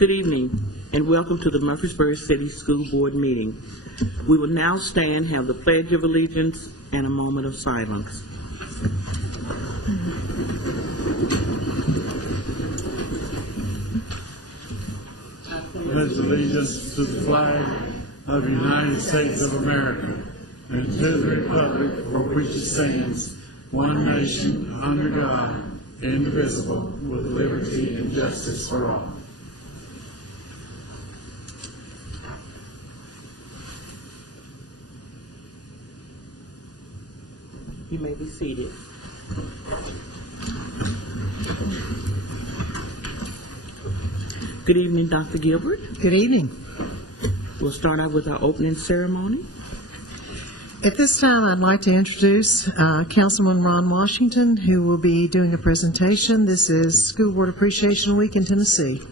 Good evening, and welcome to the Murfreesboro City School Board meeting. We will now stand, have the Pledge of Allegiance, and a moment of silence. Pledge allegiance to the flag of the United States of America and to the republic for which it stands, one nation, under God, indivisible, with liberty and justice for all. You may be seated. Good evening, Dr. Gilbert. Good evening. We'll start out with our opening ceremony. At this time, I'd like to introduce Councilman Ron Washington, who will be doing a presentation. This is School Board Appreciation Week in Tennessee.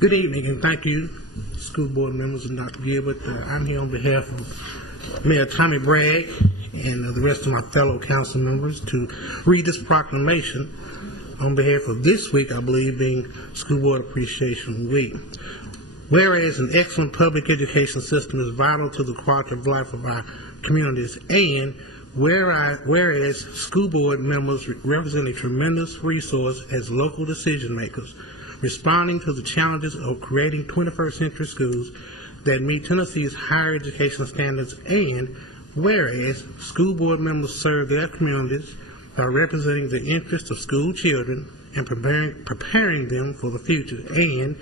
Good evening, and thank you, school board members and Dr. Gilbert. I'm here on behalf of Mayor Tommy Bragg and the rest of my fellow council members to read this proclamation on behalf of this week, I believe, being School Board Appreciation Week. Whereas an excellent public education system is vital to the quality of life of our communities, and whereas school board members represent a tremendous resource as local decision makers, responding to the challenges of creating 21st century schools that meet Tennessee's higher education standards, and whereas school board members serve their communities by representing the interests of school children and preparing them for the future, and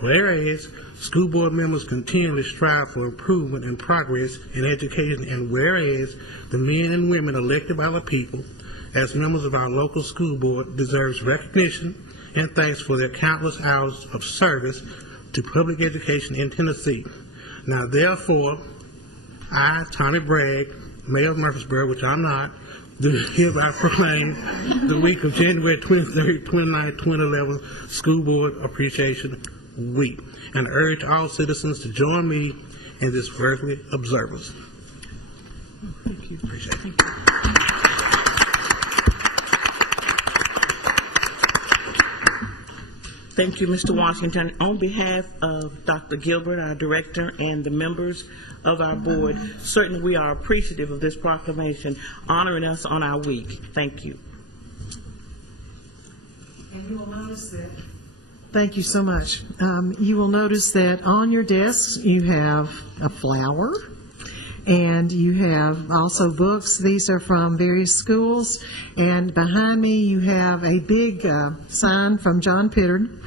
whereas school board members continually strive for improvement and progress in education, and whereas the men and women elected by the people as members of our local school board deserves recognition and thanks for their countless hours of service to public education in Tennessee. Now, therefore, I, Tommy Bragg, Mayor of Murfreesboro, which I'm not, do hereby proclaim the week of January 23rd, 29th, 2011 School Board Appreciation Week, and urge all citizens to join me in this worthy observance. Thank you. Appreciate it. Thank you. Thank you, Mr. Washington. On behalf of Dr. Gilbert, our director, and the members of our board, certainly we are appreciative of this proclamation honoring us on our week. Thank you. And you will notice that. Thank you so much. You will notice that on your desks you have a flower, and you have also books. These are from various schools, and behind me you have a big sign from John Pittard.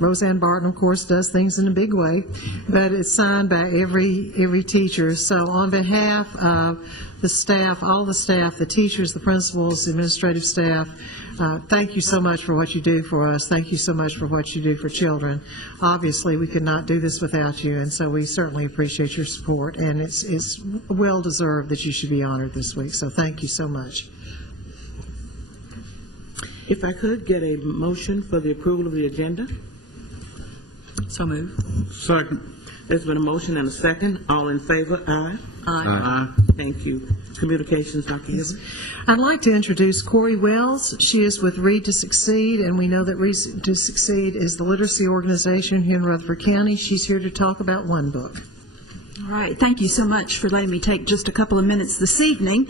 Roseanne Barton, of course, does things in a big way, but it's signed by every teacher. So on behalf of the staff, all the staff, the teachers, the principals, the administrative staff, thank you so much for what you do for us. Thank you so much for what you do for children. Obviously, we could not do this without you, and so we certainly appreciate your support, and it's well deserved that you should be honored this week. So thank you so much. If I could get a motion for the approval of the agenda. So moved. Second. There's been a motion and a second. All in favor? Aye. Aye. Thank you. Communications, Dr. Gilbert. I'd like to introduce Corey Wells. She is with Read to Succeed, and we know that Read to Succeed is the literacy organization here in Rutherford County. She's here to talk about one book. All right. Thank you so much for letting me take just a couple of minutes this evening.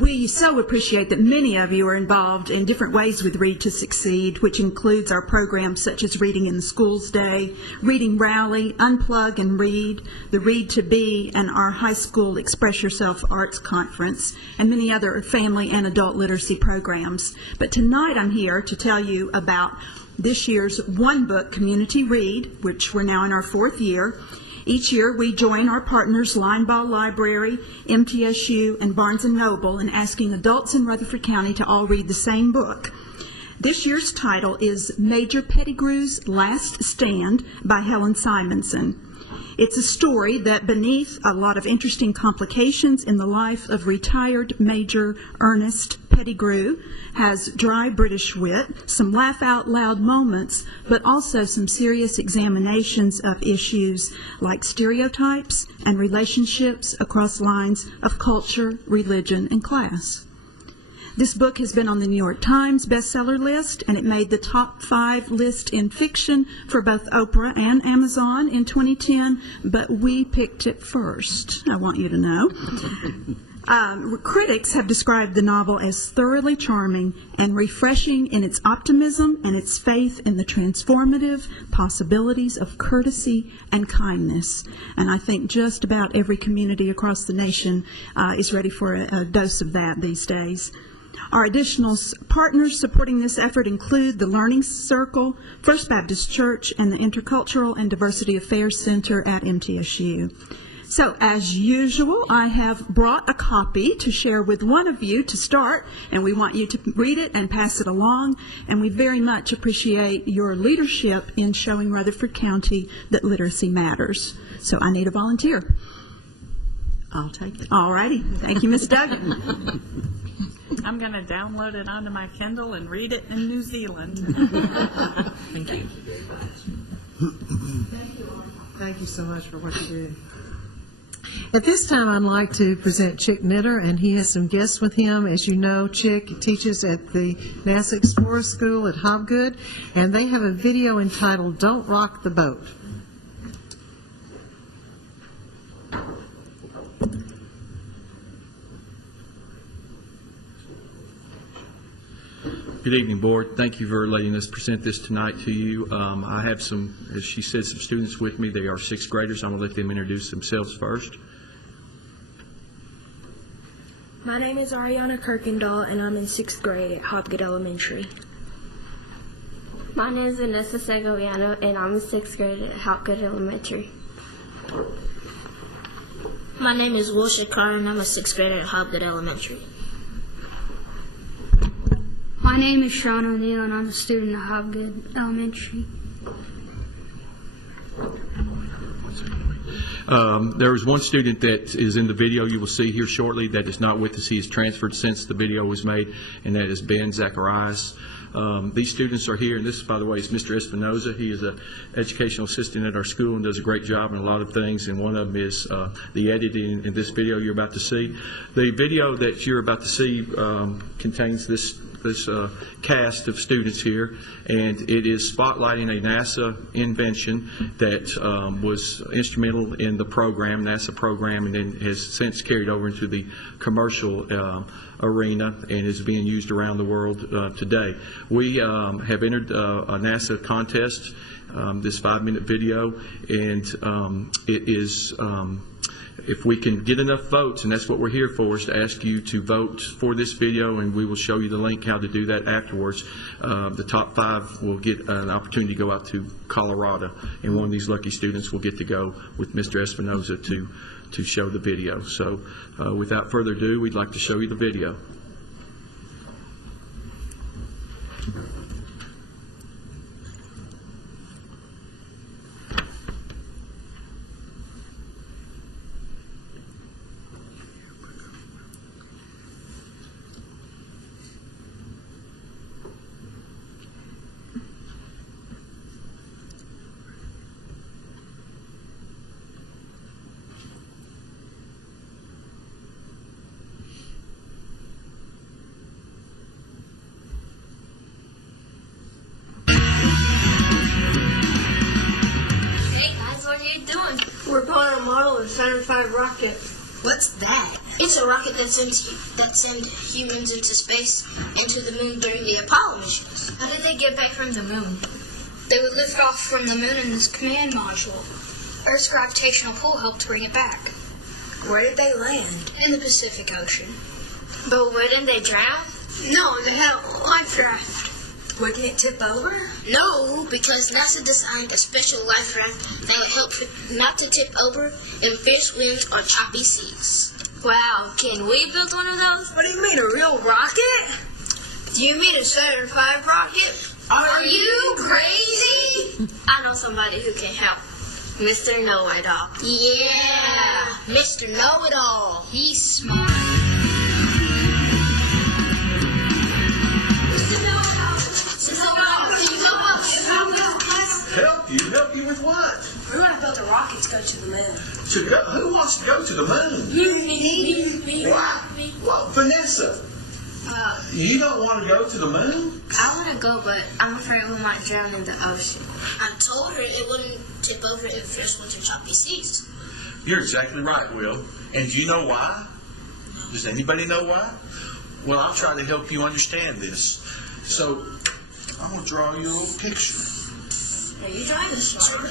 We so appreciate that many of you are involved in different ways with Read to Succeed, which includes our programs such as Reading in the Schools Day, Reading Rally, Unplug and Read, the Read to Be, and our high school Express Yourself Arts Conference, and many other family and adult literacy programs. But tonight I'm here to tell you about this year's One Book Community Read, which we're now in our 4th year. Each year, we join our partners, Linebaugh Library, MTSU, and Barnes & Noble, in asking adults in Rutherford County to all read the same book. This year's title is Major Pettigrew's Last Stand by Helen Simonson. It's a story that, beneath a lot of interesting complications in the life of retired Major Ernest Pettigrew, has dry British wit, some laugh-out-loud moments, but also some serious examinations of issues like stereotypes and relationships across lines of culture, religion, and class. This book has been on the New York Times bestseller list, and it made the top 5 list in fiction for both Oprah and Amazon in 2010, but we picked it first, I want you to know. Critics have described the novel as thoroughly charming and refreshing in its optimism and its faith in the transformative possibilities of courtesy and kindness. And I think just about every community across the nation is ready for a dose of that these days. Our additional partners supporting this effort include the Learning Circle, First Baptist Church, and the Intercultural and Diversity Affairs Center at MTSU. So, as usual, I have brought a copy to share with one of you to start, and we want you to read it and pass it along, and we very much appreciate your leadership in showing Rutherford County that literacy matters. So I need a volunteer. I'll take it. All righty. Thank you, Ms. Duggan. I'm going to download it onto my Kindle and read it in New Zealand. Thank you. Thank you so much for what you do. At this time, I'd like to present Chick Knitter, and he has some guests with him. As you know, Chick teaches at the NASA Explorer School at Hobgood, and they have a video entitled "Don't Rock the Boat." Good evening, Board. Thank you for letting us present this tonight to you. I have some, as she said, some students with me. They are 6th graders. I'm going to let them introduce themselves first. My name is Ariana Kirkendall, and I'm in 6th grade at Hobgood Elementary. My name is Vanessa Segoviano, and I'm in 6th grade at Hobgood Elementary. My name is Will Shakar, and I'm a 6th grader at Hobgood Elementary. My name is Sean O'Neill, and I'm a student at Hobgood Elementary. There is one student that is in the video you will see here shortly that is not with us. He has transferred since the video was made, and that is Ben Zacharias. These students are here, and this, by the way, is Mr. Espinoza. He is an educational assistant at our school and does a great job in a lot of things, and one of them is the editing in this video you're about to see. The video that you're about to see contains this cast of students here, and it is spotlighting a NASA invention that was instrumental in the program, NASA program, and then has since carried over into the commercial arena and is being used around the world today. We have entered a NASA contest, this 5-minute video, and it is if we can get enough votes, and that's what we're here for, is to ask you to vote for this video, and we will show you the link how to do that afterwards. The top 5 will get an opportunity to go out to Colorado, and one of these lucky students will get to go with Mr. Espinoza to show the video. So without further ado, we'd like to show you the video. We're building a model of Saturn V rocket. What's that? It's a rocket that sent humans into space and to the moon during the Apollo missions. How did they get back from the moon? They would lift off from the moon in this command module. Earth's gravitational pull helped bring it back. Where did they land? In the Pacific Ocean. But wouldn't they drown? No, they had a life raft. Wouldn't it tip over? No, because NASA designed a special life raft that would help not to tip over in fierce winds or choppy seas. Wow, can we build one of those? What do you mean, a real rocket? Do you mean a Saturn V rocket? Are you crazy? I know somebody who can help. Mr. Know-It-All. Yeah, Mr. Know-It-All. He's smart. Help you with what? We're going to build a rocket to go to the moon. Who wants to go to the moon? Me. Why? Well, Vanessa, you don't want to go to the moon? I want to go, but I'm afraid we might drown in the ocean. I told her it wouldn't tip over if fish went to choppy seas. You're exactly right, Will. And do you know why? Does anybody know why? Well, I'll try to help you understand this. So, I'm going to draw you a little picture. Are you drawing a shark?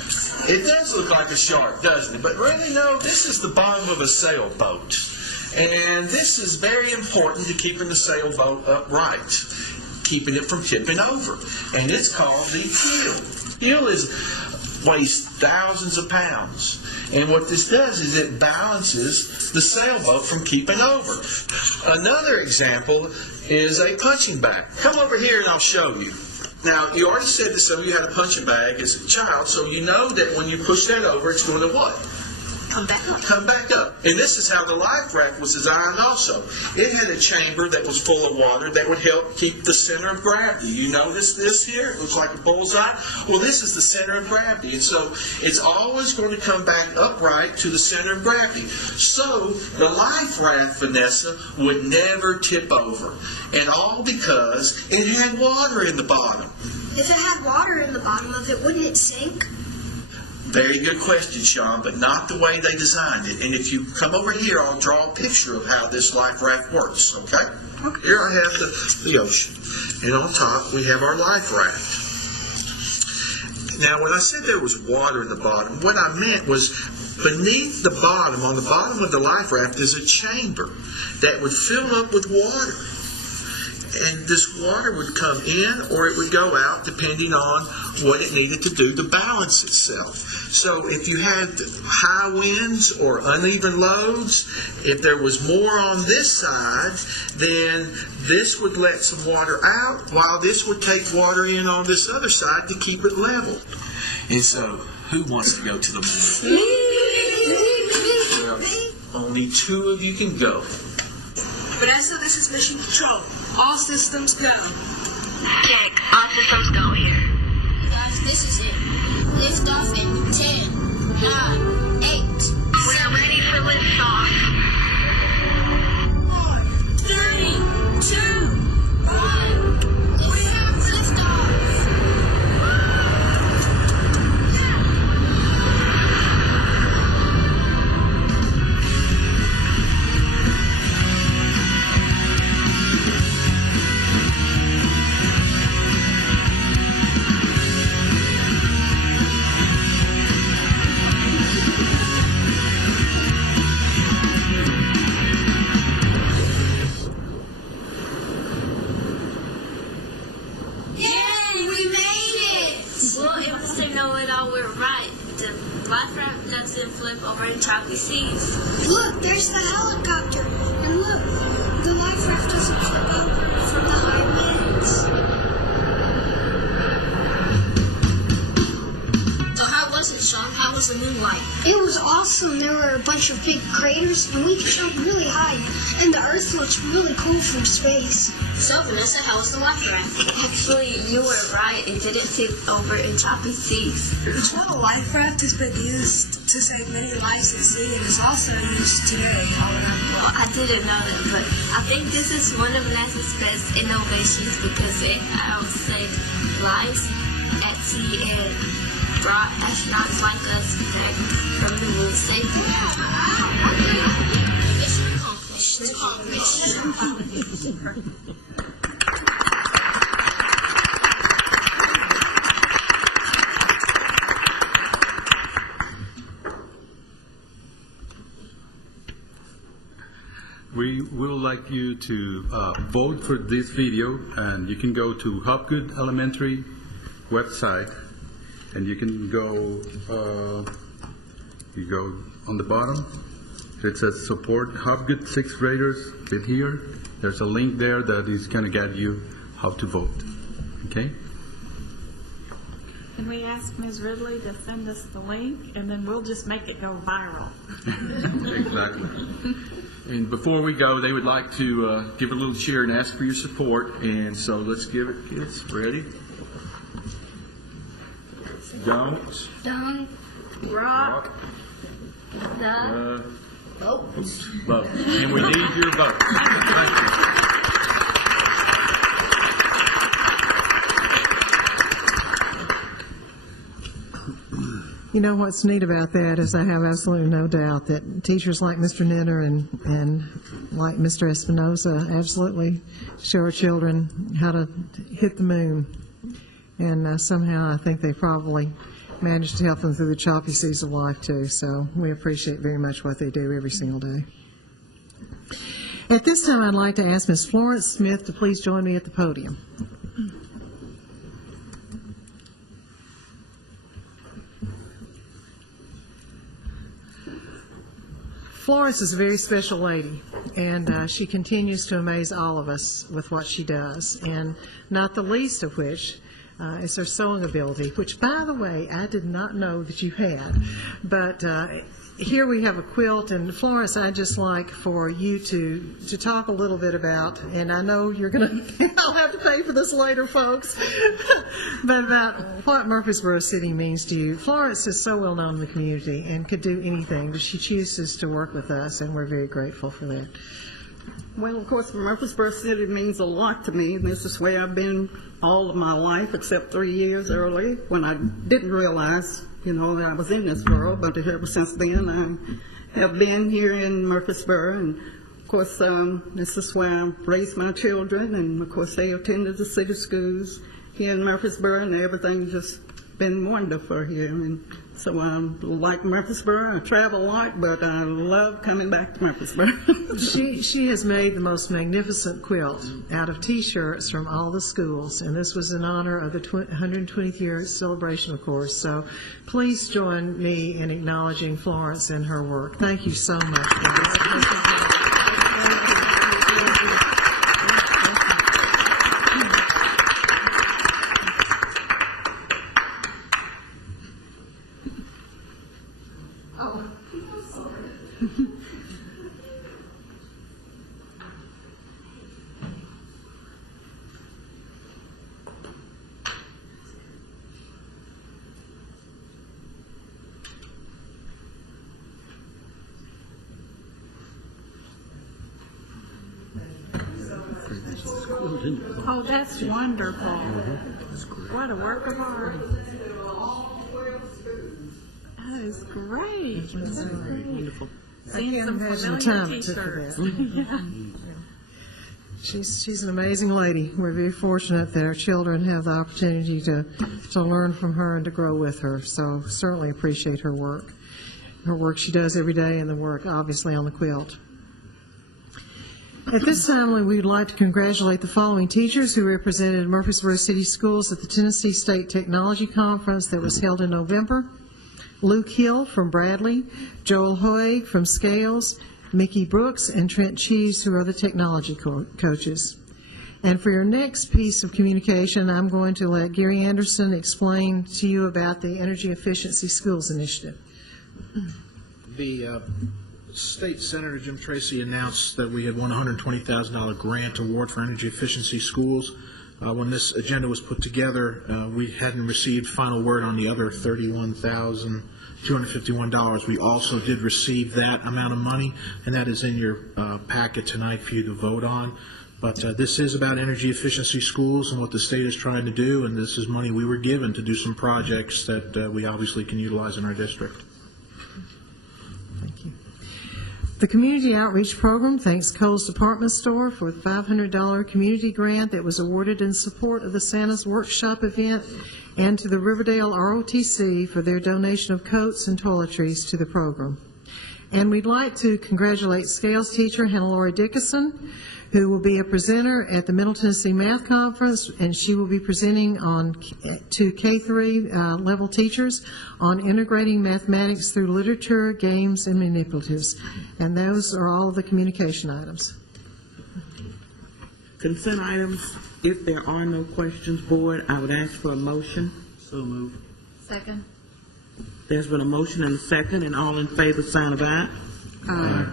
It does look like a shark, doesn't it? But really, no, this is the bottom of a sailboat. And this is very important to keeping the sailboat upright, keeping it from tipping over. And it's called the keel. Weighs thousands of pounds. And what this does is it balances the sailboat from keeping over. Another example is a punching bag. Come over here and I'll show you. Now, you already said that some of you had a punching bag as a child, so you know that when you push that over, it's going to what? Come back up. Come back up. And this is how the life raft was designed also. It had a chamber that was full of water that would help keep the center of gravity. You notice this here? It looks like a bullseye. Well, this is the center of gravity. And so it's always going to come back upright to the center of gravity. So the life raft, Vanessa, would never tip over. And all because it had water in the bottom. If it had water in the bottom of it, wouldn't it sink? Very good question, Sean, but not the way they designed it. And if you come over here, I'll draw a picture of how this life raft works, okay? Here I have the ocean, and on top we have our life raft. Now, when I said there was water in the bottom, what I meant was beneath the bottom, on the bottom of the life raft, is a chamber that would fill up with water. And this water would come in or it would go out depending on what it needed to do to balance itself. So if you had high winds or uneven loads, if there was more on this side, then this would let some water out while this would take water in on this other side to keep it level. And so, who wants to go to the moon? Well, only 2 of you can go. Vanessa, this is Mission Control. All systems go. Check. All systems go here. Guys, this is it. Lift off in 10, 9, 8. We are ready for liftoff. 4, 3, 2, 1. We have liftoff. Over in choppy seas. Look, there's the helicopter. And look, the life raft doesn't flip over from the high winds. So how was it, Sean? How was the moonlight? It was awesome. There were a bunch of big craters, and we could jump really high. And the Earth looks really cool from space. So, Vanessa, how was the life raft? Actually, you were right. It didn't tip over in choppy seas. Well, life raft has been used to save many lives at sea, and is also used today. Well, I didn't know that, but I think this is one of NASA's best innovations because it saved lives at sea and brought astronauts like us back from the moon safely. Mission accomplished. We would like you to vote for this video, and you can go to Hopgood Elementary website, and you can go, you go on the bottom, it says support Hopgood 6th graders. Click here. There's a link there that is going to get you how to vote. Okay? Can we ask Ms. Ridley to send us the link, and then we'll just make it go viral? Exactly. And before we go, they would like to give a little cheer and ask for your support. And so let's give it, kids. Ready? Don't Rock the boat. vote. And we need your vote. Thank you. You know what's neat about that is I have absolutely no doubt that teachers like Mr. Ninner and like Mr. Espinoza absolutely show our children how to hit the moon. And somehow I think they probably managed to help them through the choppy seas of life too. So we appreciate very much what they do every single day. At this time, I'd like to ask Ms. Florence Smith to please join me at the podium. Florence is a very special lady, and she continues to amaze all of us with what she does, and not the least of which is her sewing ability, which, by the way, I did not know that you had. But here we have a quilt, and Florence, I'd just like for you to talk a little bit about, and I know you're going to, I'll have to pay for this later, folks, but about what Murfreesboro City means to you. Florence is so well known in the community and could do anything, but she chooses to work with us, and we're very grateful for that. Well, of course, Murfreesboro City means a lot to me. This is where I've been all of my life, except 3 years early, when I didn't realize, that I was in this world. But ever since then, I have been here in Murfreesboro. And, of course, this is where I raised my children. And, of course, they attended the city schools here in Murfreesboro, and everything's just been wonderful here. And so I like Murfreesboro. I travel a lot, but I love coming back to Murfreesboro. She has made the most magnificent quilt out of T-shirts from all the schools, and this was in honor of the 120th year celebration, of course. So please join me in acknowledging Florence and her work. Thank you so much, Florence. Oh, that's wonderful. What a work of art. That is great. That's great. Wonderful. Seeing some imagine the familiar time it took for t-shirts. that. Yeah. She's an amazing lady. We're very fortunate that our children have the opportunity to learn from her and to grow with her. So certainly appreciate her work she does every day, and the work obviously on the quilt. At this time, we'd like to congratulate the following teachers who represented Murfreesboro City Schools at the Tennessee State Technology Conference that was held in November. Luke Hill from Bradley, Joel Hoig from Scales, Mickey Brooks, and Trent Cheese, who are the technology coaches. And for your next piece of communication, I'm going to let Gary Anderson explain to you about the Energy Efficiency Schools Initiative. The State Senator Jim Tracy announced that we had won a $120,000 grant award for energy efficiency schools. When this agenda was put together, we hadn't received final word on the other $31,251. We also did receive that amount of money, and that is in your packet tonight for you to vote on. But this is about energy efficiency schools and what the state is trying to do, and this is money we were given to do some projects that we obviously can utilize in our district. Thank you. The Community Outreach Program thanks Kohl's Department Store for the $500 community grant that was awarded in support of the Santa's Workshop event, and to the Riverdale ROTC for their donation of coats and toiletries to the program. And we'd like to congratulate Scales teacher Hannah-Lori Dickinson, who will be a presenter at the Middle Tennessee Math Conference, and she will be presenting to K-3 level teachers on integrating mathematics through literature, games, and manipulatives. And those are all of the communication items. Consent items, if there are no questions, board, I would ask for a motion. So moved. Second. There's been a motion and a second, and all in favor, sign of aye. Aye.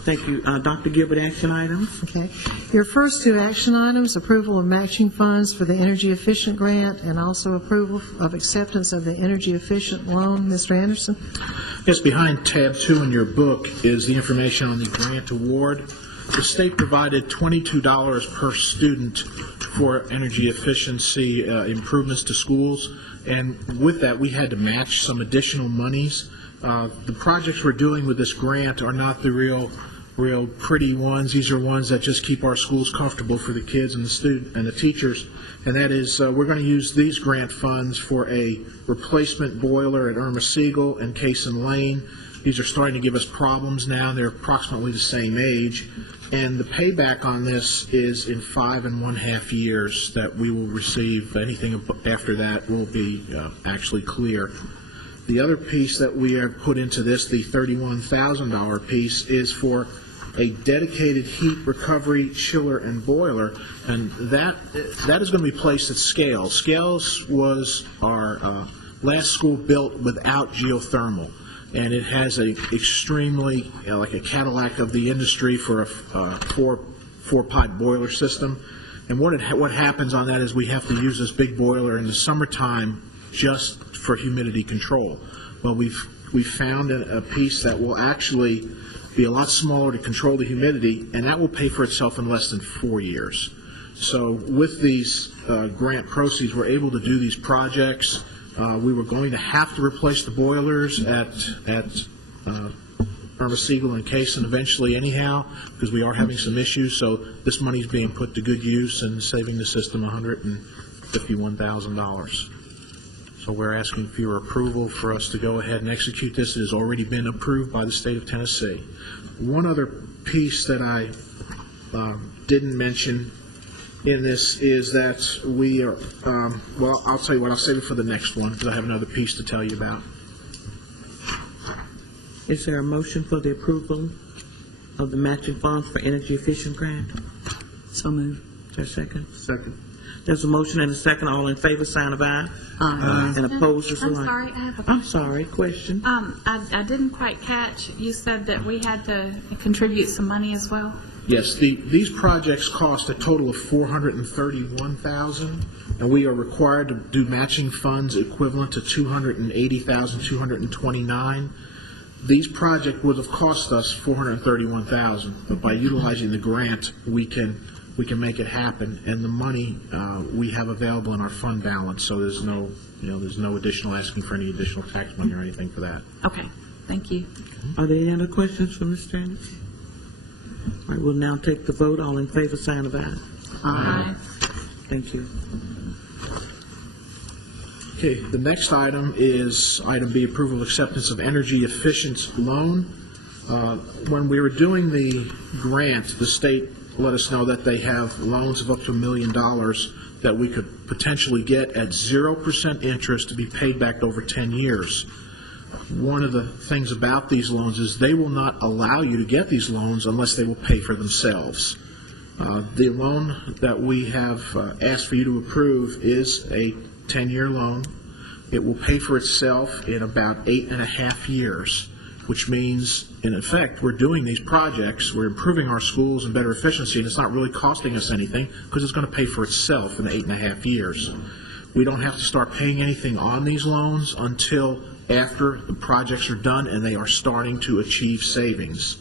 Thank you. Dr. Gilbert, action items? Okay. Your first two action items, approval of matching funds for the Energy Efficient Grant and also approval of acceptance of the Energy Efficient loan. Mr. Anderson? Yes, behind tab 2 in your book is the information on the grant award. The state provided $22 per student for energy efficiency improvements to schools, and with that, we had to match some additional monies. The projects we're doing with this grant are not the real pretty ones. These are ones that just keep our schools comfortable for the kids and the student and the teachers. And that is, we're going to use these grant funds for a replacement boiler at Irma Siegel and Cason Lane. These are starting to give us problems now. They're approximately the same age. And the payback on this is in 5.5 years that we will receive. Anything after that will be actually clear. The other piece that we have put into this, the $31,000 piece, is for a dedicated heat recovery chiller and boiler, and that is going to be placed at Scales. Scales was our last school built without geothermal, and it has a extremely like a Cadillac of the industry for a four-pot boiler system. And what happens on that is we have to use this big boiler in the summertime just for humidity control. Well, we've found a piece that will actually be a lot smaller to control the humidity, and that will pay for itself in less than 4 years. So with these grant proceeds, we're able to do these projects. We were going to have to replace the boilers at Irma Siegel and Cason eventually anyhow, because we are having some issues. So this money is being put to good use and saving the system $151,000. So we're asking for your approval for us to go ahead and execute this. It has already been approved by the state of Tennessee. One other piece that I didn't mention in this is that we are, well, I'll tell you what, I'll save it for the next one because I have another piece to tell you about. Is there a motion for the approval of the matching funds for energy efficient grant? So moved. Is there a second? Second. There's a motion and a second. All in favor, sign of aye. Aye. And opposed, is I'm like. sorry, I have a I'm sorry, question. I didn't quite catch, you said that we had to contribute some money as well? Yes, these projects cost a total of $431,000, and we are required to do matching funds equivalent to $280,229. These projects would have cost us $431,000, but by utilizing the grant, we can make it happen, and the money we have available in our fund balance. So there's no additional asking for any additional tax money or anything for that. Okay, thank you. Are there any other questions for Mr. Anderson? All right, we'll now take the vote. All in favor, sign of aye. Aye. Thank you. Okay, the next item is item B, approval of acceptance of energy efficient loan. When we were doing the grant, the state let us know that they have loans of up to $1 million that we could potentially get at 0% interest to be paid back over 10 years. One of the things about these loans is they will not allow you to get these loans unless they will pay for themselves. The loan that we have asked for you to approve is a 10-year loan. It will pay for itself in about 8.5 years, which means, in effect, we're doing these projects, we're improving our schools and better efficiency, and it's not really costing us anything because it's going to pay for itself in 8.5 years. We don't have to start paying anything on these loans until after the projects are done and they are starting to achieve savings.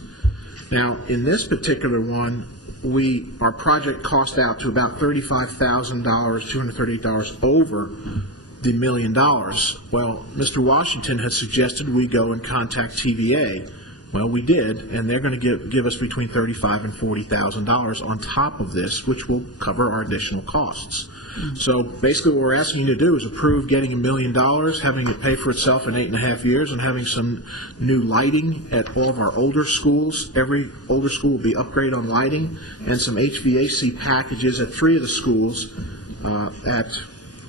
Now, in this particular one, our project cost out to about $35,000, $238 over the $1 million. Well, Mr. Washington had suggested we go and contact TVA. Well, we did, and they're going to give us between $35,000 and $40,000 on top of this, which will cover our additional costs. So basically what we're asking you to do is approve getting $1 million, having it pay for itself in 8.5 years, and having some new lighting at all of our older schools. Every older school will be upgraded on lighting, and some HVAC packages at 3 of the schools.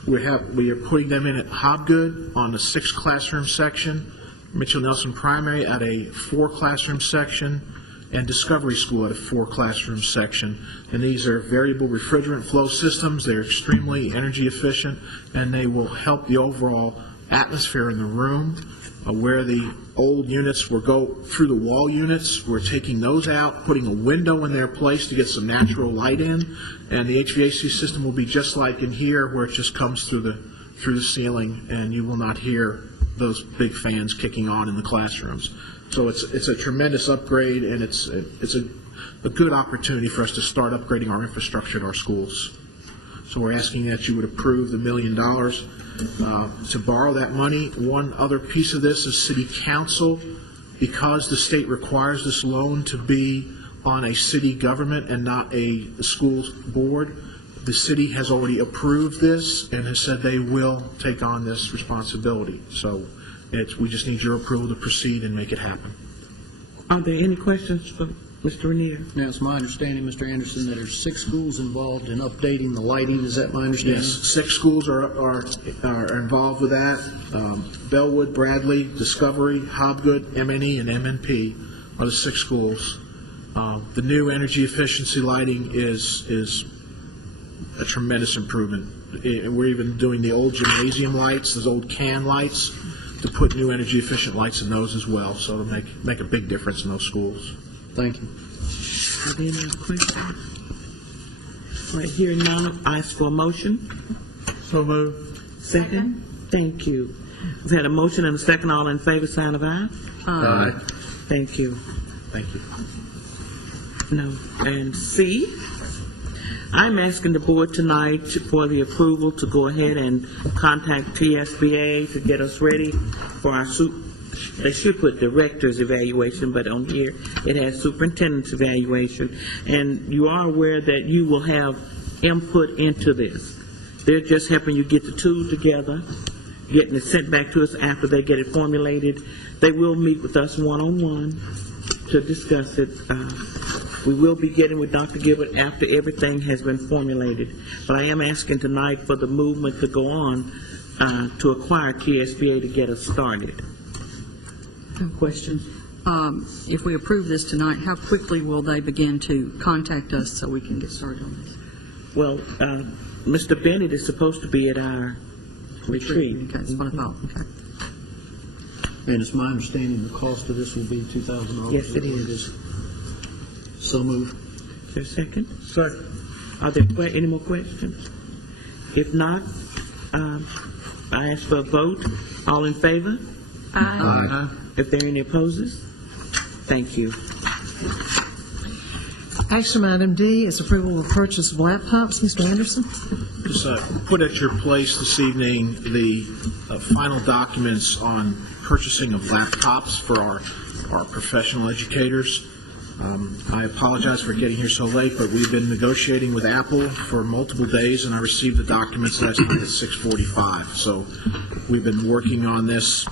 We are putting them in at Hobgood on the 6-classroom section, Mitchell Nelson Primary at a 4-classroom section, and Discovery School at a 4-classroom section. And these are variable refrigerant flow systems. They're extremely energy efficient, and they will help the overall atmosphere in the room. Where the old units will go through the wall units, we're taking those out, putting a window in their place to get some natural light in, and the HVAC system will be just like in here, where it just comes through the ceiling, and you will not hear those big fans kicking on in the classrooms. So it's a tremendous upgrade, and it's a good opportunity for us to start upgrading our infrastructure at our schools. So we're asking that you would approve the $1 million to borrow that money. One other piece of this is City Council. Because the state requires this loan to be on a city government and not a school board, the city has already approved this and has said they will take on this responsibility. So we just need your approval to proceed and make it happen. Are there any questions for Mr. Rainier? Now, it's my understanding, Mr. Anderson, that there's 6 schools involved in updating the lighting. Is that my understanding? Yes, 6 schools are involved with that. Bellwood, Bradley, Discovery, Hobgood, MNE, and MNP are the 6 schools. The new energy efficiency lighting is a tremendous improvement. We're even doing the old gymnasium lights, those old can lights, to put new energy efficient lights in those as well. So it'll make a big difference in those schools. Thank you. Are there any other questions? Right, hearing none, I ask for a motion. So moved. Second. Thank you. We've had a motion and a second. All in favor, sign of aye. Aye. Thank you. Thank you. No. And C, I'm asking the board tonight for the approval to go ahead and contact TSBA to get us ready for our they should put director's evaluation, but on here it has superintendent's evaluation. And you are aware that you will have input into this. They're just helping you get the two together, getting it sent back to us after they get it formulated. They will meet with us one-on-one to discuss it. We will be getting with Dr. Gilbert after everything has been formulated. But I am asking tonight for the movement to go on to acquire TSBA to get us started. Question? If we approve this tonight, how quickly will they begin to contact us so we can get started on this? Well, Mr. Bennett is supposed to be at our retreat. Okay, that's what I thought. Okay. And it's my understanding the cost of this will be $2,000. Yes, it is. So moved. Is there a second? Second. Are there any more questions? If not, I ask for a vote. All in favor? Aye. Aye. If there are any opposes? Thank you. Action item D is approval of purchase of laptops. Mr. Anderson? Just put at your place this evening the final documents on purchasing of laptops for our professional educators. I apologize for getting here so late, but we've been negotiating with Apple for multiple days, and I received the documents last night at 6:45. So we've been working on this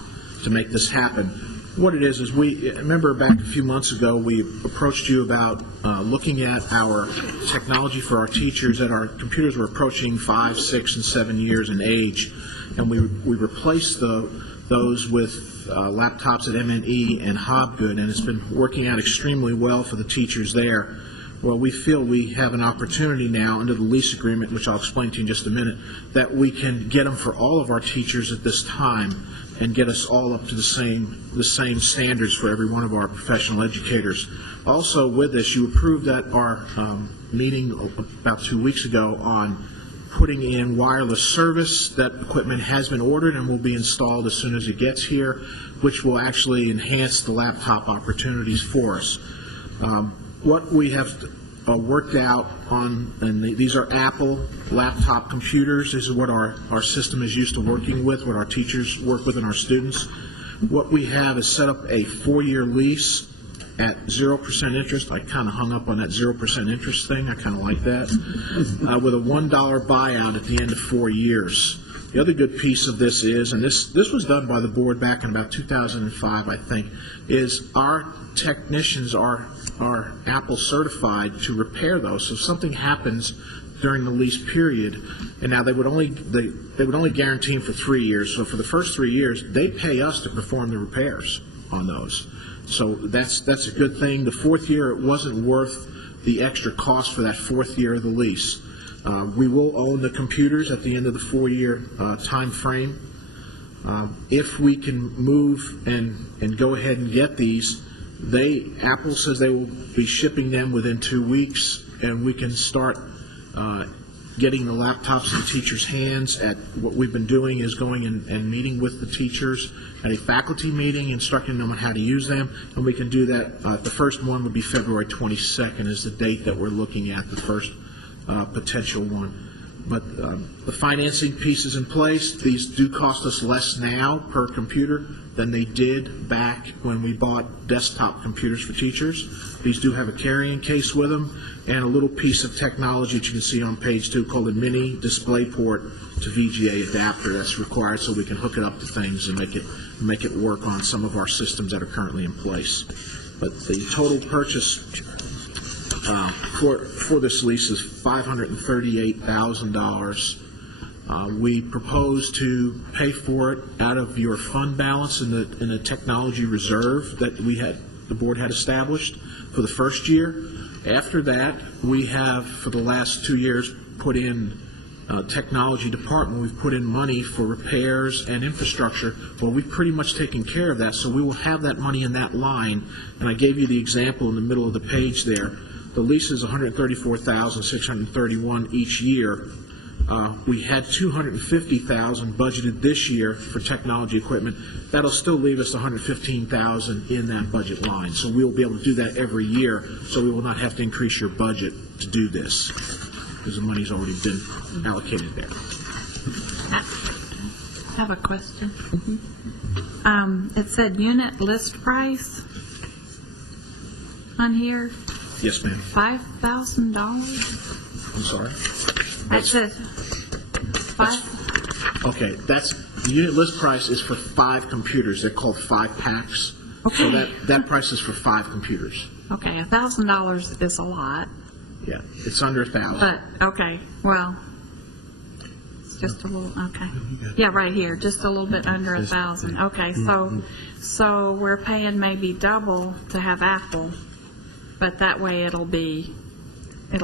to make this happen. What it is we remember back a few months ago we approached you about looking at our technology for our teachers, that our computers were approaching 5, 6, and 7 years in age, and we replaced those with laptops at MNE and Hobgood, and it's been working out extremely well for the teachers there. Well, we feel we have an opportunity now under the lease agreement, which I'll explain to you in just a minute, that we can get them for all of our teachers at this time and get us all up to the same standards for every one of our professional educators. Also, with this, you approved at our meeting about 2 weeks ago on putting in wireless service. That equipment has been ordered and will be installed as soon as it gets here, which will actually enhance the laptop opportunities for us. What we have worked out on, and these are Apple laptop computers. This is what our system is used to working with, what our teachers work with and our students. What we have is set up a 4-year lease at 0% interest. I kind of hung up on that 0% interest thing. I kind of like that. With a $1 buyout at the end of 4 years. The other good piece of this is, and this was done by the board back in about 2005, I think, is our technicians are Apple certified to repair those. So if something happens during the lease period, and now they would only guarantee them for 3 years. So for the first 3 years, they pay us to perform the repairs on those. So that's a good thing. The fourth year, it wasn't worth the extra cost for that fourth year of the lease. We will own the computers at the end of the 4-year time frame. If we can move and go ahead and get these, Apple says they will be shipping them within 2 weeks, and we can start getting the laptops in the teachers' hands. What we've been doing is going and meeting with the teachers at a faculty meeting, instructing them on how to use them, and we can do that. The first one would be February 22nd is the date that we're looking at, the first potential one. But the financing piece is in place. These do cost us less now per computer than they did back when we bought desktop computers for teachers. These do have a carrying case with them and a little piece of technology that you can see on page 2 called a mini DisplayPort to VGA adapter that's required so we can hook it up to things and make it work on some of our systems that are currently in place. But the total purchase for this lease is $538,000. We propose to pay for it out of your fund balance in the technology reserve that the board had established for the first year. After that, we have for the last 2 years put in technology department. We've put in money for repairs and infrastructure. Well, we've pretty much taken care of that, so we will have that money in that line. And I gave you the example in the middle of the page there. The lease is $134,631 each year. We had $250,000 budgeted this year for technology equipment. That'll still leave us $115,000 in that budget line. So we'll be able to do that every year, so we will not have to increase your budget to do this, because the money's already been allocated there. I have a question. It said unit list price on here. Yes, ma'am. $5,000. I'm sorry? That says Okay, the unit list price is for 5 computers. They're called 5 packs. Okay. So that price is for 5 computers. Okay, $1,000 is a lot. Yeah, it's under $1,000. But, okay, well, it's just a little, okay. Yeah, right here, just a little bit under 1,000. Okay, so we're paying maybe double to have Apple, but that way it'll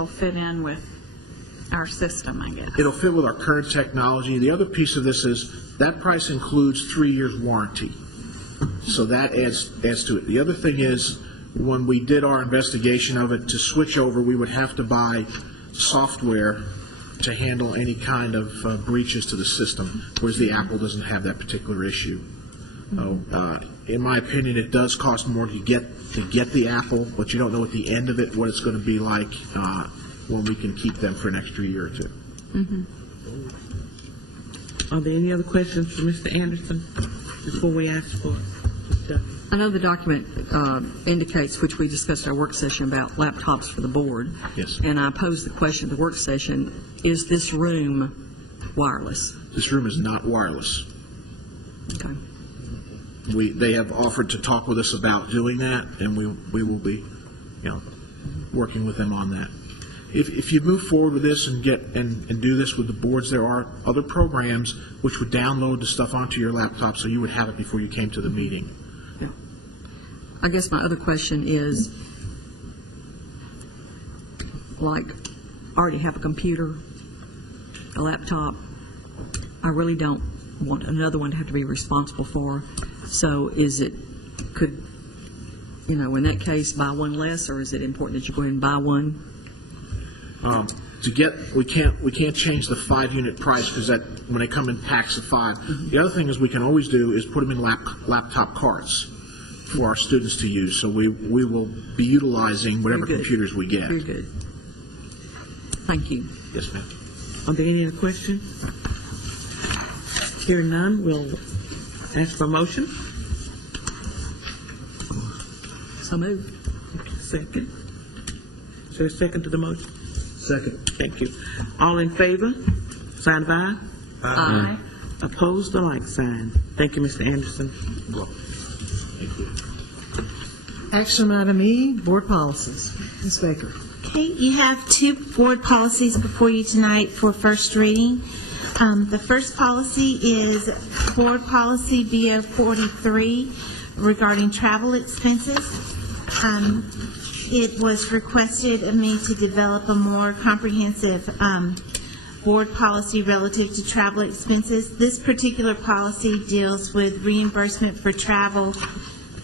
fit in with our system, I guess. It'll fit with our current technology. The other piece of this is that price includes 3 years warranty. So that adds to it. The other thing is, when we did our investigation of it, to switch over, we would have to buy software to handle any kind of breaches to the system, whereas the Apple doesn't have that particular issue. So, in my opinion, it does cost more to get the Apple, but you don't know at the end of it what it's going to be like when we can keep them for an extra year or 2. Are there any other questions for Mr. Anderson before we ask for it? I know the document indicates, which we discussed at our work session, about laptops for the board. Yes. And I posed the question at the work session, is this room wireless? This room is not wireless. Okay. They have offered to talk with us about doing that, and we will be, working with them on that. If you move forward with this and do this with the boards, there are other programs which would download the stuff onto your laptop, so you would have it before you came to the meeting. Yeah. I guess my other question is, like, I already have a computer, a laptop. I really don't want another one to have to be responsible for. So could in that case, buy one less, or is it important that you go ahead and buy one? We can't change the 5-unit price, because when they come in packs of 5. The other thing is we can always do is put them in laptop carts for our students to use. So we will be utilizing whatever computers we get. Very good. Thank you. Yes, ma'am. Are there any other questions? Hearing none, we'll ask for a motion. So moved. Second. Is there a second to the motion? Second. Thank you. All in favor? Sign of aye. Aye. Opposed, the like sign. Thank you, Mr. Anderson. Thank you. Action item E, board policies. Ms. Baker. Okay, you have 2 board policies before you tonight for first reading. The first policy is Board Policy BO 43, regarding travel expenses. It was requested of me to develop a more comprehensive board policy relative to travel expenses. This particular policy deals with reimbursement for travel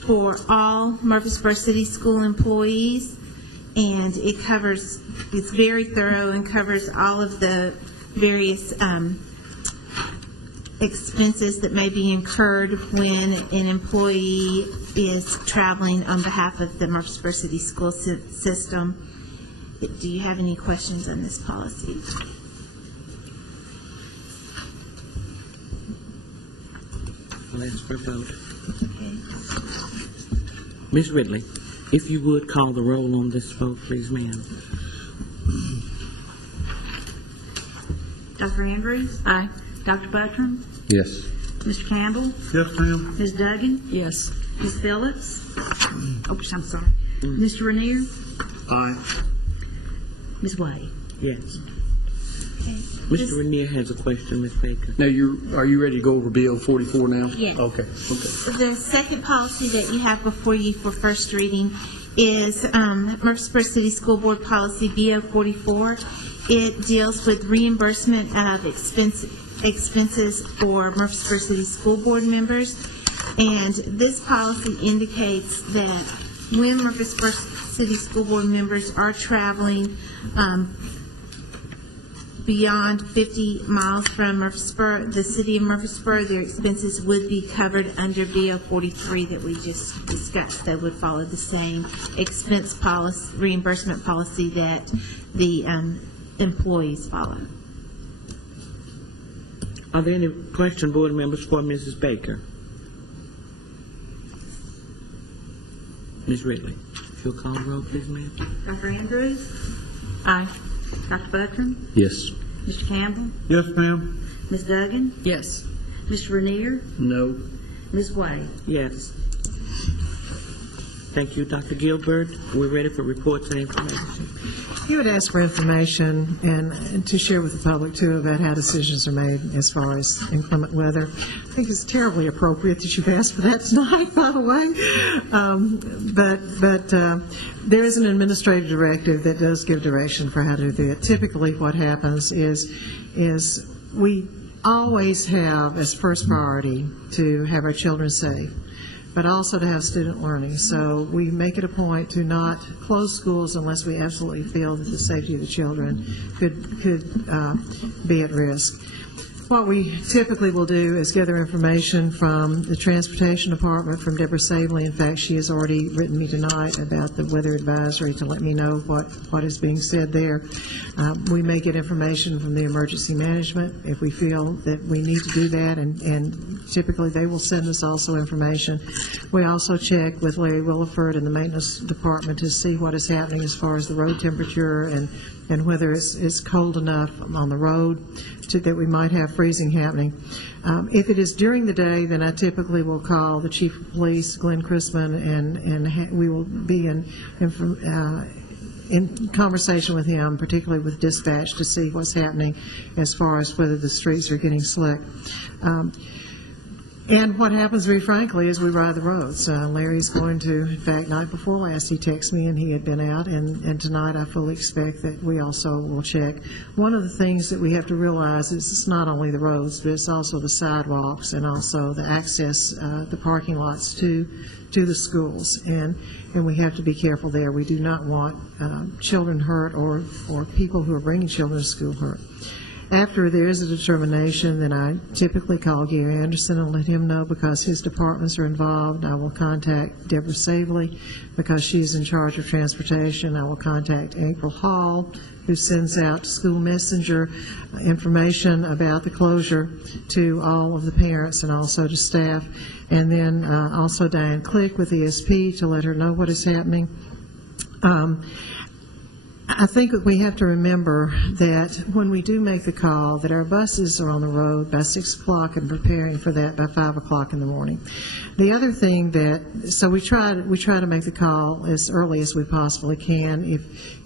for all Murfreesboro City School employees, and it's very thorough and covers all of the various expenses that may be incurred when an employee is traveling on behalf of the Murfreesboro City School system. Do you have any questions on this policy? Let's vote. Ms. Ridley, if you would call the roll on this vote, please, ma'am. Dr. Andrews? Aye. Dr. Buttram? Yes. Mr. Campbell? Yes, ma'am. Ms. Duggan? Yes. Ms. Phillips? Oops, I'm sorry. Mr. Rainier? Aye. Ms. Wade? Yes. Mr. Rainier has a question, Ms. Baker. Now, are you ready to go over Bill 44 now? Yes. Okay. The second policy that you have before you for first reading is Murfreesboro City School Board Policy BO 44. It deals with reimbursement of expenses for Murfreesboro City School Board members. And this policy indicates that when Murfreesboro City School Board members are traveling beyond 50 miles from Murfreesboro, the city of Murfreesboro, their expenses would be covered under BO 43 that we just discussed. They would follow the same expense policy, reimbursement policy that the employees follow. Are there any question, board members, for Mrs. Baker? Ms. Ridley, if you'll call the roll, please, ma'am. Dr. Andrews? Aye. Dr. Buttram? Yes. Mr. Campbell? Yes, ma'am. Ms. Duggan? Yes. Mr. Rainier? No. Ms. Wade? Yes. Thank you, Dr. Gilbert. We're ready for reports and information. You would ask for information and to share with the public, too, about how decisions are made as far as inclement weather. I think it's terribly appropriate that you've asked for that tonight, by the way. But there is an administrative directive that does give direction for how to do it. Typically, what happens is we always have as first priority to have our children safe, but also to have student learning. So we make it a point to not close schools unless we absolutely feel that the safety of the children could be at risk. What we typically will do is gather information from the Transportation Department, from Deborah Sabley. In fact, she has already written me tonight about the weather advisory to let me know what is being said there. We may get information from the emergency management if we feel that we need to do that, and typically they will send us also information. We also check with Larry Williford in the maintenance department to see what is happening as far as the road temperature and whether it's cold enough on the road that we might have freezing happening. If it is during the day, then I typically will call the Chief of Police, Glenn Chrisman, and we will be in conversation with him, particularly with dispatch, to see what's happening as far as whether the streets are getting slick. And what happens, very frankly, is we ride the roads. Larry's going to, in fact, night before last, he texted me and he had been out, and tonight I fully expect that we also will check. One of the things that we have to realize is it's not only the roads, but it's also the sidewalks and also the access, the parking lots to the schools. And we have to be careful there. We do not want children hurt or people who are bringing children to school hurt. After there is a determination, then I typically call Gary Anderson and let him know because his departments are involved. I will contact Deborah Sabley because she's in charge of transportation. I will contact April Hall, who sends out school messenger information about the closure to all of the parents and also to staff. And then also Diane Click with ESP to let her know what is happening. I think that we have to remember that when we do make the call, that our buses are on the road by 6 o'clock and preparing for that by 5 o'clock in the morning. The other thing so we try to make the call as early as we possibly can.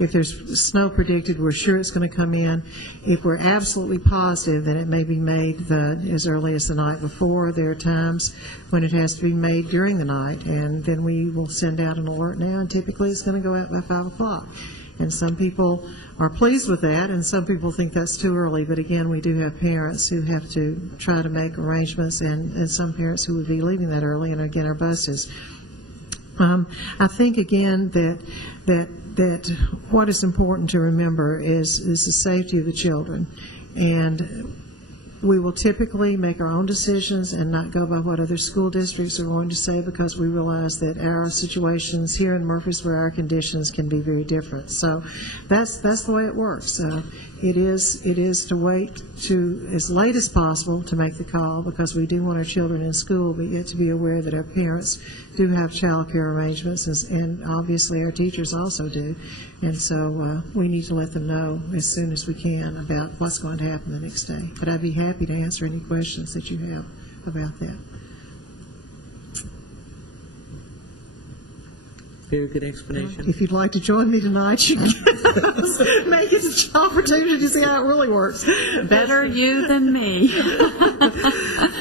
If there's snow predicted, we're sure it's going to come in. If we're absolutely positive, then it may be made as early as the night before. There are times when it has to be made during the night, and then we will send out an alert now, and typically it's going to go out by 5 o'clock. And some people are pleased with that, and some people think that's too early. But again, we do have parents who have to try to make arrangements, and some parents who would be leaving that early, and again, our buses. I think, again, that what is important to remember is the safety of the children. And we will typically make our own decisions and not go by what other school districts are going to say, because we realize that our situations here in Murfreesboro, our conditions can be very different. So that's the way it works. It is to wait to as late as possible to make the call, because we do want our children in school, but yet to be aware that our parents do have child care arrangements, and obviously our teachers also do. And so we need to let them know as soon as we can about what's going to happen the next day. But I'd be happy to answer any questions that you have about that. Very good explanation. If you'd like to join me tonight, you can make it an opportunity to see how it really works. Better you than me.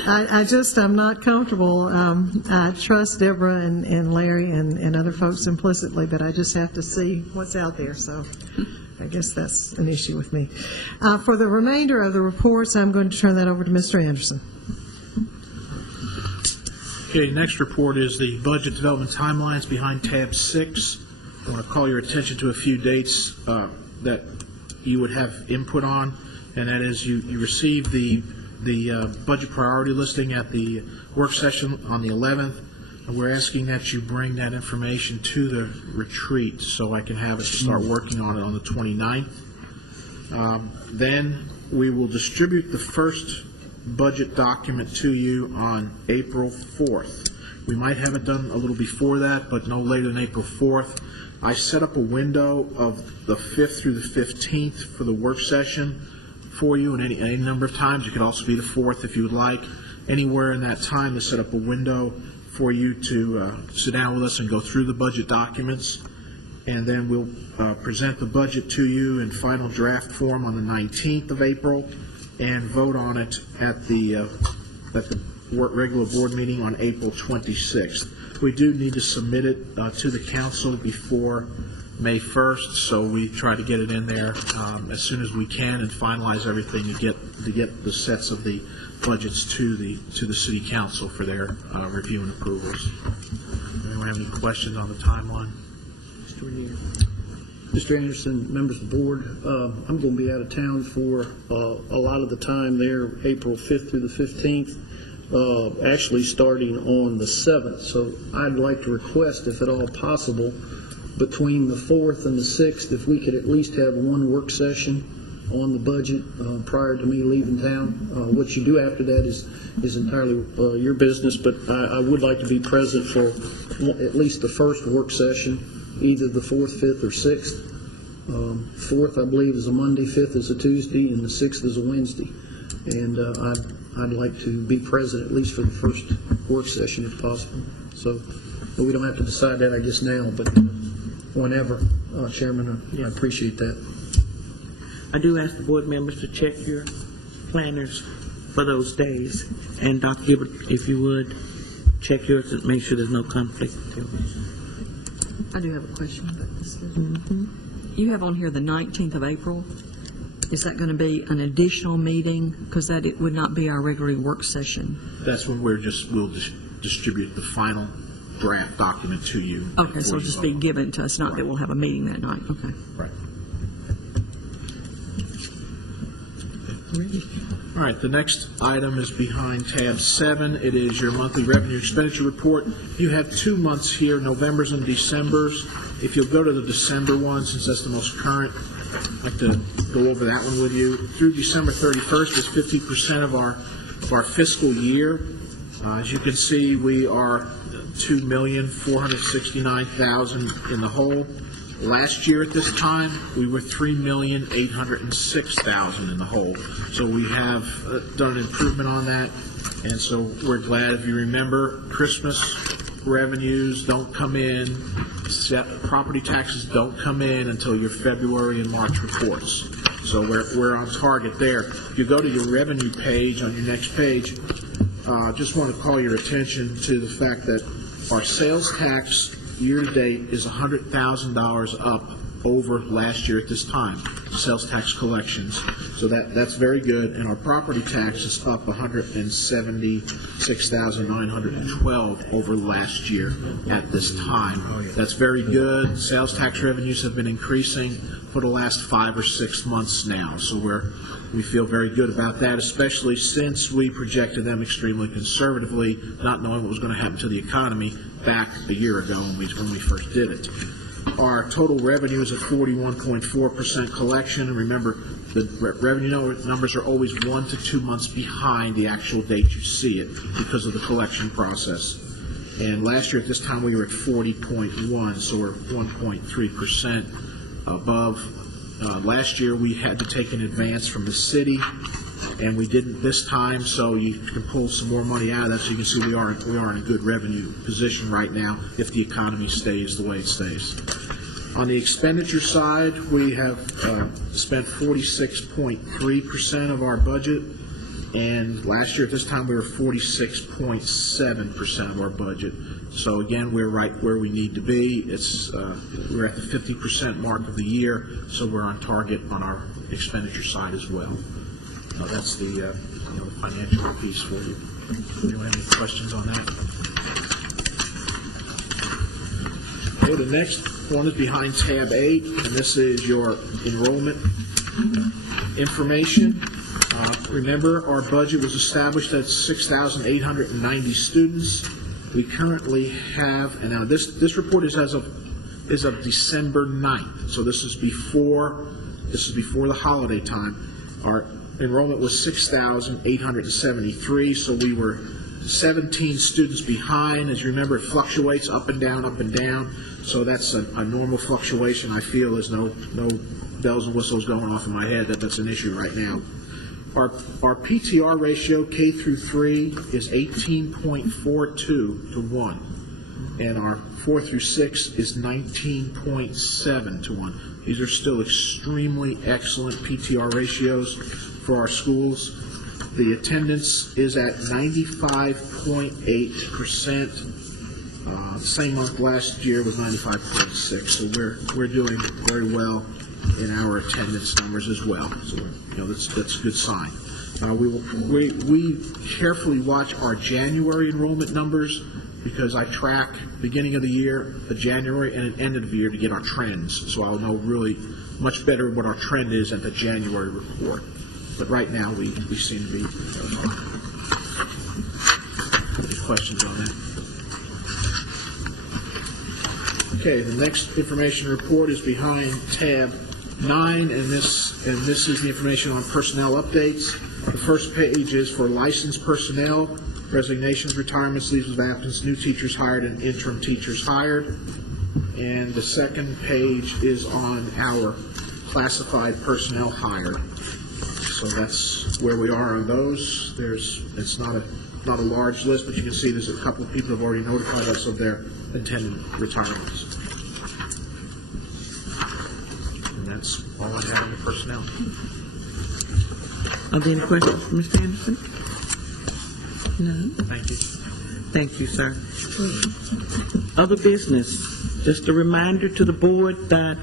I'm not comfortable. I trust Deborah and Larry and other folks implicitly, but I just have to see what's out there. So I guess that's an issue with me. For the remainder of the reports, I'm going to turn that over to Mr. Anderson. Okay, next report is the budget development timelines behind tab 6. I want to call your attention to a few dates that you would have input on, and that is you received the budget priority listing at the work session on the 11th, and we're asking that you bring that information to the retreat so I can have it start working on it on the 29th. Then we will distribute the first budget document to you on April 4th. We might have it done a little before that, but no later than April 4th. I set up a window of the 5th through the 15th for the work session for you, and any number of times. It could also be the 4th if you would like. Anywhere in that time to set up a window for you to sit down with us and go through the budget documents. And then we'll present the budget to you in final draft form on the 19th of April and vote on it at the regular board meeting on April 26th. We do need to submit it to the council before May 1st, so we try to get it in there as soon as we can and finalize everything to get the sets of the budgets to the city council for their review and approvals. Anyone have any questions on the timeline? Mr. Anderson, members of the board, I'm going to be out of town for a lot of the time there, April 5th through the 15th, actually starting on the 7th. So I'd like to request, if at all possible, between the 4th and the 6th, if we could at least have one work session on the budget prior to me leaving town. What you do after that is entirely your business, but I would like to be present for at least the first work session, either the 4th, 5th, or 6th. 4th, I believe, is a Monday, 5th is a Tuesday, and the 6th is a Wednesday. And I'd like to be present at least for the first work session if possible. So, but we don't have to decide that, I guess, now, but whenever, Chairman, I appreciate that. I do ask the board members to check your planners for those days. And Dr. Gilbert, if you would, check yours and make sure there's no conflict. I do have a question. You have on here the 19th of April. Is that going to be an additional meeting? Because it would not be our regular work session. That's when we'll distribute the final draft document to you. Okay, so it'll just be given to us, not that we'll have a meeting that night. Okay. Right. All right, the next item is behind tab 7. It is your monthly revenue expenditure report. You have 2 months here, November's and December's. If you'll go to the December one, since that's the most current, I'd like to go over that one with you. Through December 31st is 50% of our fiscal year. As you can see, we are $2,469,000 in the hole. Last year at this time, we were $3,806,000 in the hole. So we have done an improvement on that, and so we're glad. If you remember, Christmas revenues don't come in, property taxes don't come in until your February and March reports. So we're on target there. If you go to your revenue page, on your next page, just want to call your attention to the fact that our sales tax year-to-date is $100,000 up over last year at this time, sales tax collections. So that's very good. And our property tax is up $176,912 over last year at this time. That's very good. Sales tax revenues have been increasing for the last 5 or 6 months now. So we feel very good about that, especially since we projected them extremely conservatively, not knowing what was going to happen to the economy back a year ago when we first did it. Our total revenue is at 41.4% collection. And remember, the revenue numbers are always 1 to 2 months behind the actual date you see it because of the collection process. And last year at this time we were at 40.1, so we're 1.3% above. Last year we had to take an advance from the city, and we didn't this time, so you can pull some more money out of that. So you can see we are in a good revenue position right now if the economy stays the way it stays. On the expenditure side, we have spent 46.3% of our budget, and last year at this time we were 46.7% of our budget. So again, we're right where we need to be. We're at the 50% mark of the year, so we're on target on our expenditure side as well. That's the financial piece for you. Do you have any questions on that? Okay, the next one is behind tab 8, and this is your enrollment information. Remember, our budget was established at 6,890 students. We currently have, and now this report is as of December 9th, so this is before the holiday time. Our enrollment was 6,873, so we were 17 students behind. As you remember, it fluctuates up and down, so that's a normal fluctuation. I feel there's no bells and whistles going off in my head that's an issue right now. Our PTR ratio, K through 3, is 18.42 to 1, and our 4 through 6 is 19.7 to 1. These are still extremely excellent PTR ratios for our schools. The attendance is at 95.8%. Same month last year was 95.6%. So we're doing very well in our attendance numbers as well. So that's a good sign. We carefully watch our January enrollment numbers because I track beginning of the year, the January, and an end of the year to get our trends. So I'll know really much better what our trend is at the January report. But right now, we seem to be. Any questions on that? Okay, the next information report is behind tab 9, and this is the information on personnel updates. The first page is for licensed personnel, resignations, retirements, leaves of absence, new teachers hired, and interim teachers hired. And the second page is on our classified personnel hired. So that's where we are on those. It's not a large list, but you can see there's a couple of people who have already notified us of their intended retirements. And that's all I have on the personnel. Are there any questions for Mr. Anderson? No. Thank you. Thank you, sir. Other business. Just a reminder to the board that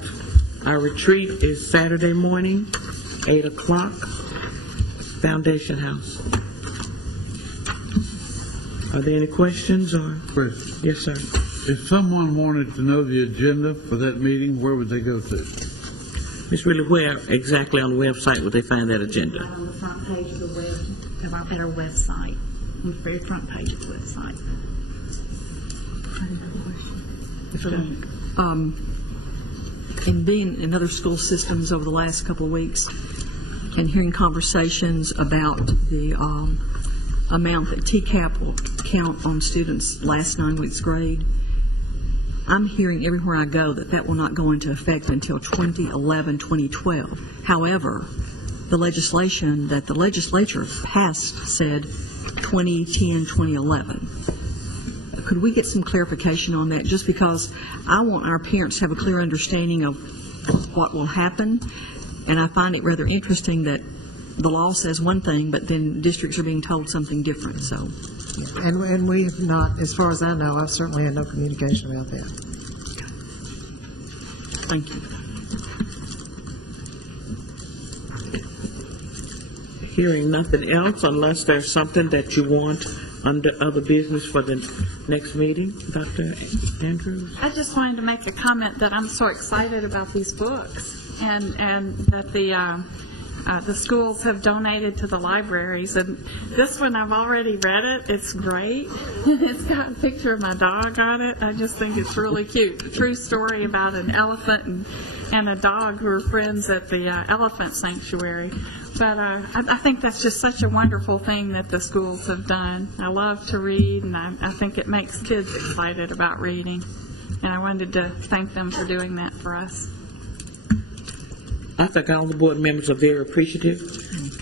our retreat is Saturday morning, 8 o'clock, Foundation House. Are there any questions or? Yes, sir. If someone wanted to know the agenda for that meeting, where would they go to? Ms. Ridley, where exactly on the website would they find that agenda? On the front page of the our website, on the very front page of the website. In being in other school systems over the last couple of weeks and hearing conversations about the amount that TCAP will count on students' last 9 weeks grade, I'm hearing everywhere I go that that will not go into effect until 2011, 2012. However, the legislation that the legislature passed said 2010, 2011. Could we get some clarification on that? Just because I want our parents to have a clear understanding of what will happen, and I find it rather interesting that the law says one thing, but then districts are being told something different, so. And we have not, as far as I know, I've certainly had no communication about that. Thank you. Hearing nothing else, unless there's something that you want under other business for the next meeting, Dr. Andrews? I just wanted to make a comment that I'm so excited about these books, and that the schools have donated to the libraries. And this one, I've already read it. It's great. It's got a picture of my dog on it. I just think it's really cute. A true story about an elephant and a dog who are friends at the elephant sanctuary. But I think that's just such a wonderful thing that the schools have done. I love to read, and I think it makes kids excited about reading. And I wanted to thank them for doing that for us. I think all the board members are very appreciative.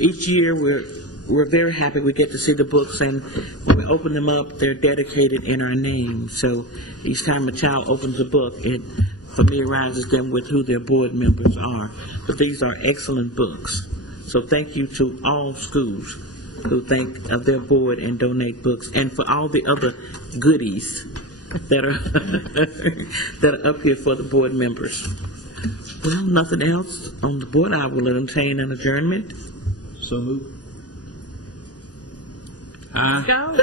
Each year, we're very happy we get to see the books, and when we open them up, they're dedicated in our name. So each time a child opens a book, it familiarizes them with who their board members are. But these are excellent books. So thank you to all schools who think of their board and donate books, and for all the other goodies that are that are up here for the board members. Well, nothing else on the board. I will entertain an adjournment. So moved. Go.